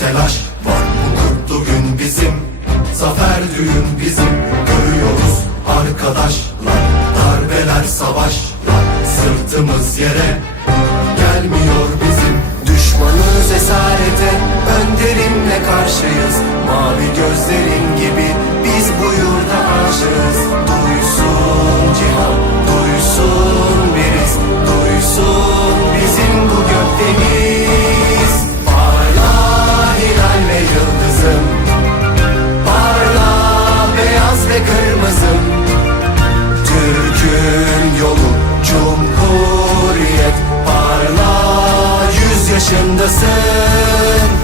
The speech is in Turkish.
telaş var. Bu kutlu gün bizim Zafer düğün bizim. Görüyoruz arkadaşlar Darbeler savaşlar. Sırtımız yere Gelmiyor bizim. Düşmanız esarete Önderimle karşıyız. Mavi gözlerin yanımdasın.